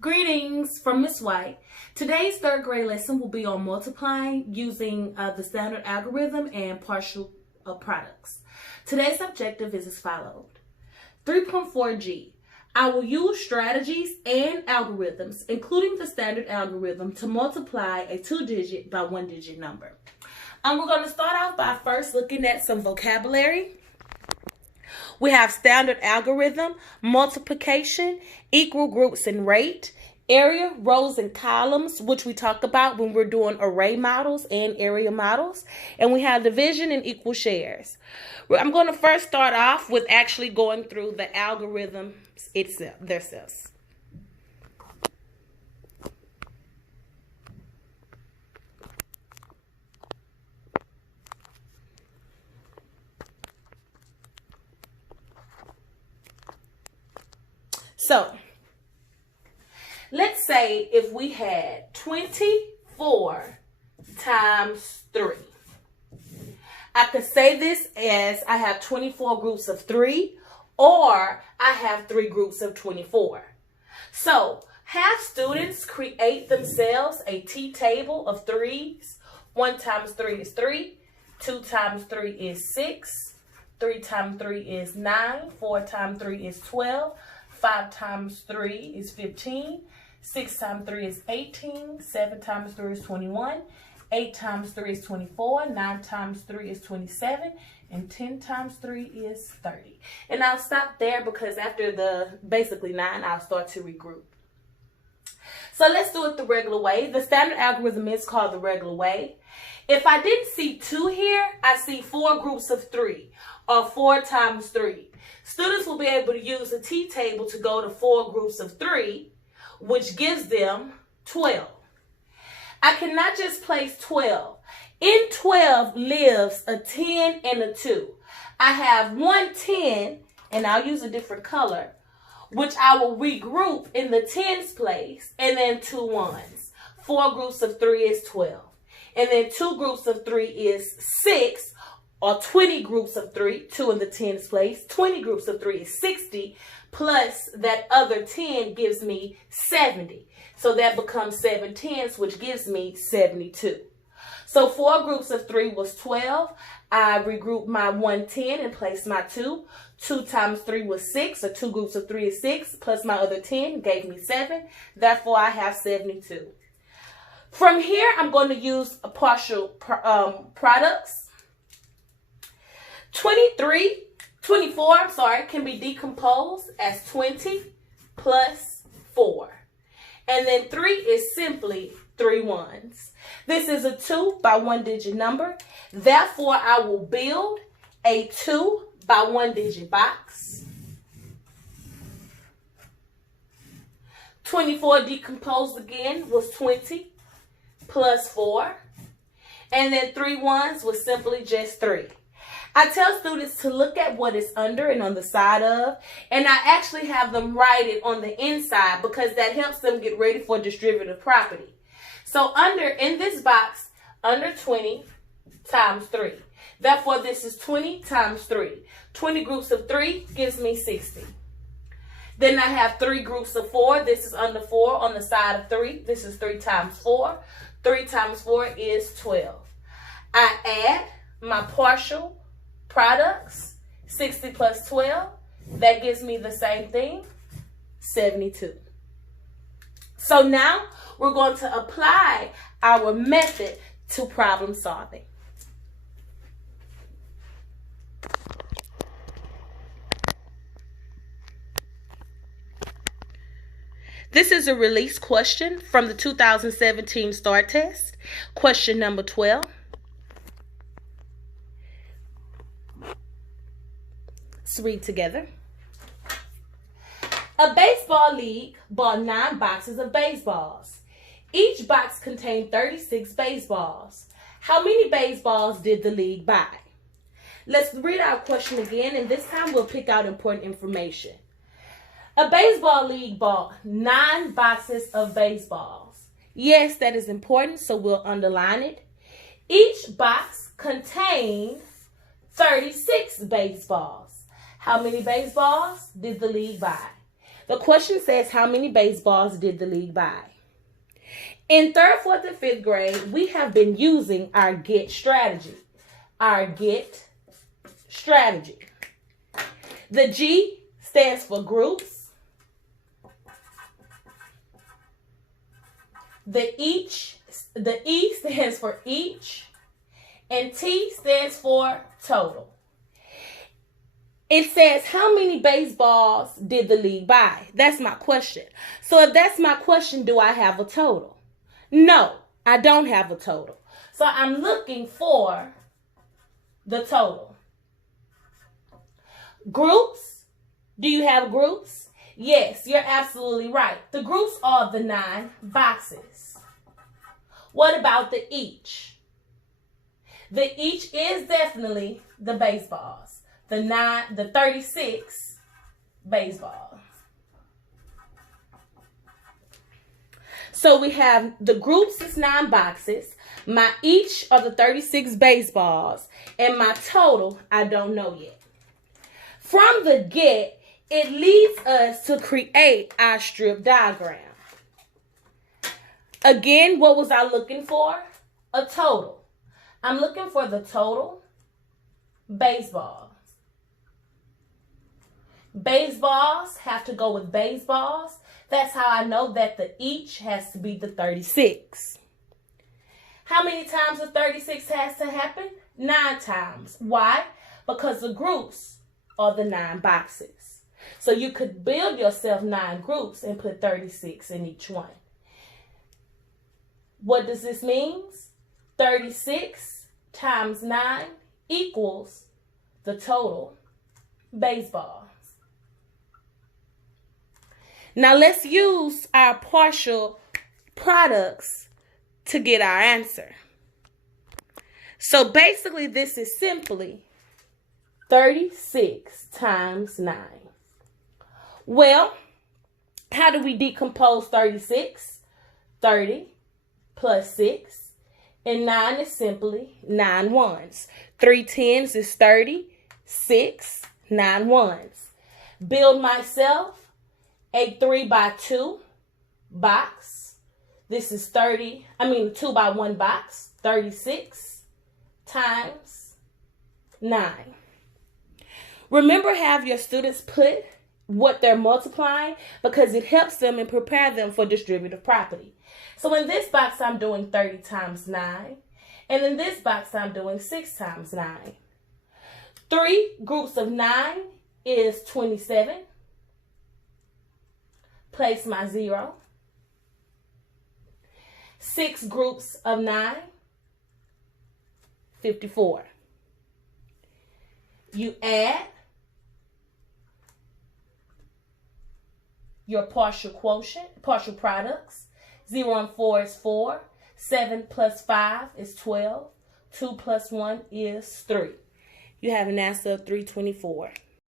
Greetings from Miss White. Today's third grade lesson will be on multiplying using the standard algorithm and partial products. Today's objective is as follows. 3.4G. I will use strategies and algorithms, including the standard algorithm, to multiply a 2-digit by 1-digit number. We're going to start off by first looking at some vocabulary. We have standard algorithm, multiplication, equal groups and rate, area, rows and columns, which we talk about when we're doing array models and area models. And we have division and equal shares. I'm going to first start off with actually going through the algorithms themselves. So, let's say if we had 24 times 3. I could say this as I have 24 groups of 3, or I have 3 groups of 24. So, have students create themselves a T-table of 3s. 1 times 3 is 3, 2 times 3 is 6, 3 times 3 is 9, 4 times 3 is 12, 5 times 3 is 15, 6 times 3 is 18, 7 times 3 is 21, 8 times 3 is 24, 9 times 3 is 27, and 10 times 3 is 30. And I'll stop there because after the basically 9, I'll start to regroup. So let's do it the regular way. The standard algorithm is called the regular way. If I didn't see 2 here, I see 4 groups of 3, or 4 times 3. Students will be able to use a T-table to go to 4 groups of 3, which gives them 12. I cannot just place 12. In 12 lives a 10 and a 2. I have one 10, and I'll use a different color, which I will regroup in the 10s place, and then 2 1s. 4 groups of 3 is 12. And then 2 groups of 3 is 6, or 20 groups of 3, 2 in the 10s place. 20 groups of 3 is 60, plus that other 10 gives me 70. So that becomes 7 10s, which gives me 72. So 4 groups of 3 was 12. I regroup my 1 10 and place my 2. 2 times 3 was 6, or 2 groups of 3 is 6, plus my other 10 gave me 7. Therefore, I have 72. From here, I'm going to use a partial products. 24 can be decomposed as 20 plus 4. And then 3 is simply 3 1s. This is a 2 by 1-digit number. Therefore, I will build a 2 by 1-digit box. 24 decomposed again was 20 plus 4. And then 3 1s was simply just 3. I tell students to look at what is under and on the side of, and I actually have them write it on the inside because that helps them get ready for distributive property. So in this box, under 20 times 3. Therefore, this is 20 times 3. 20 groups of 3 gives me 60. Then I have 3 groups of 4. This is under 4 on the side of 3. This is 3 times 4. 3 times 4 is 12. I add my partial products, 60 plus 12, that gives me the same thing, 72. So now we're going to apply our method to problem solving. This is a release question from the 2017 STAR test, question number 12. Let's read together. A baseball league bought 9 boxes of baseballs. Each box contained 36 baseballs. How many baseballs did the league buy? Let's read our question again, and this time we'll pick out important information. A baseball league bought 9 boxes of baseballs. Yes, that is important, so we'll underline it. Each box contained 36 baseballs. How many baseballs did the league buy? The question says, how many baseballs did the league buy? In 3rd, 4th, and 5th grade, we have been using our GET strategy. Our GET strategy. The G stands for groups. The E stands for each. And T stands for total. It says, how many baseballs did the league buy? That's my question. So if that's my question, do I have a total? No, I don't have a total. So I'm looking for the total. Groups. Do you have groups? Yes, you're absolutely right. The groups are the 9 boxes. What about the each? The each is definitely the baseballs. The 36 baseballs. So we have the groups is 9 boxes. My each are the 36 baseballs. And my total, I don't know yet. From the GET, it leads us to create our strip diagram. Again, what was I looking for? A total. I'm looking for the total baseballs. Baseballs have to go with baseballs. That's how I know that the each has to be the 36. How many times the 36 has to happen? 9 times. Why? Because the groups are the 9 boxes. So you could build yourself 9 groups and put 36 in each one. What does this mean? 36 times 9 equals the total baseballs. Now let's use our partial products to get our answer. So basically this is simply 36 times 9. Well, how do we decompose 36? 30 plus 6. And 9 is simply 9 ones. 3 tens is 30. 6, 9 ones. Build myself a 3 by 2 box. This is 2 by 1 box. 36 times 9. Remember, have your students put what they're multiplying because it helps them and prepare them for distributive property. So in this box, I'm doing 30 times 9. And in this box, I'm doing 6 times 9. 3 groups of 9 is 27. Place my 0. 6 groups of 9, 54. You add your partial quotient, partial products. 0 and 4 is 4. 7 plus 5 is 12. 2 plus 1 is 3. You have an answer of 324.